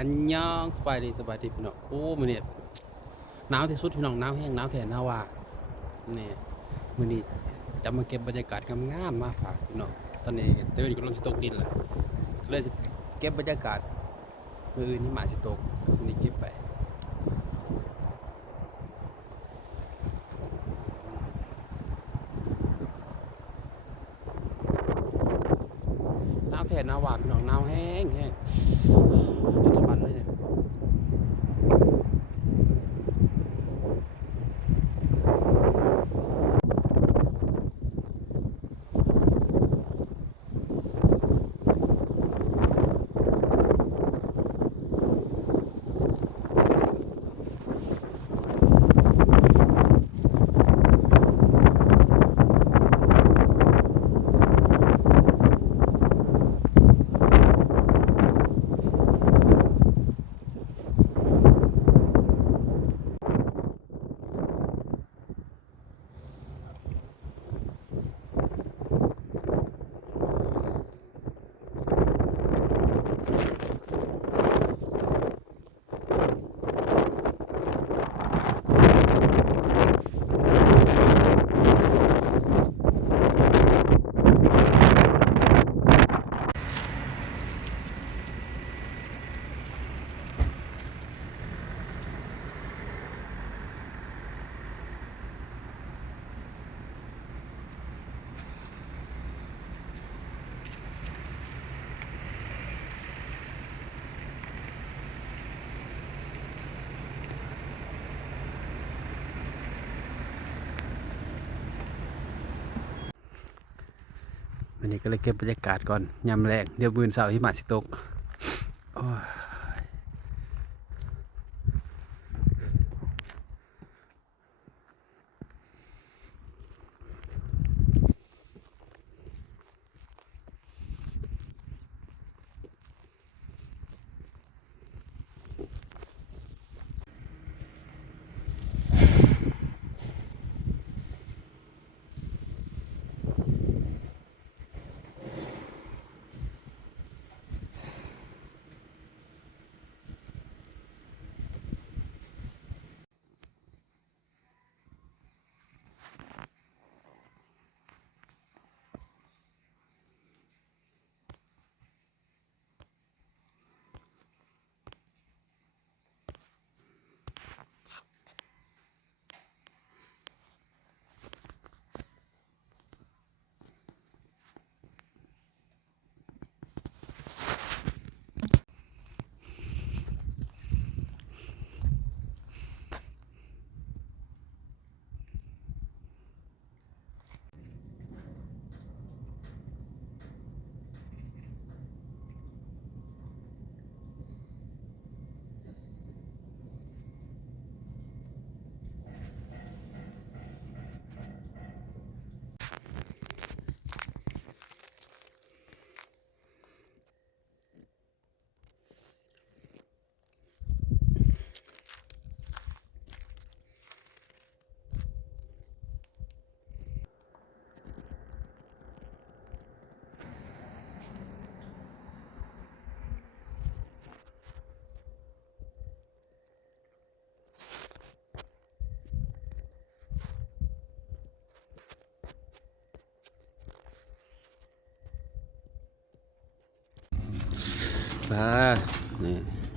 อันยองสบายดีพี่น้องโอ้มื้อนี้หนาวที่สุดพี่น้องหนาวแห้งหนาวแท้หนาวว่านี่มื้อนี้จะมาเก็บบรรยากาศงามๆมาฝากพี่น้องตอนนี้แต่วันนี้กำลังสิตกดินแหละก็เลยสิเก็บบรรยากาศมื้ออื่นที่หมาสิตกมื้อนี้เก็บไปหนาวแท้หนาวว่าพี่น้องหนาวแห้งจนสะบัดเลยเนี่ย วันนี้ก็เลยเก็บบรรยากาศก่อนยามแรงเดี๋ยวมื้อเช้าหิมะสิตกโอ้ยนี่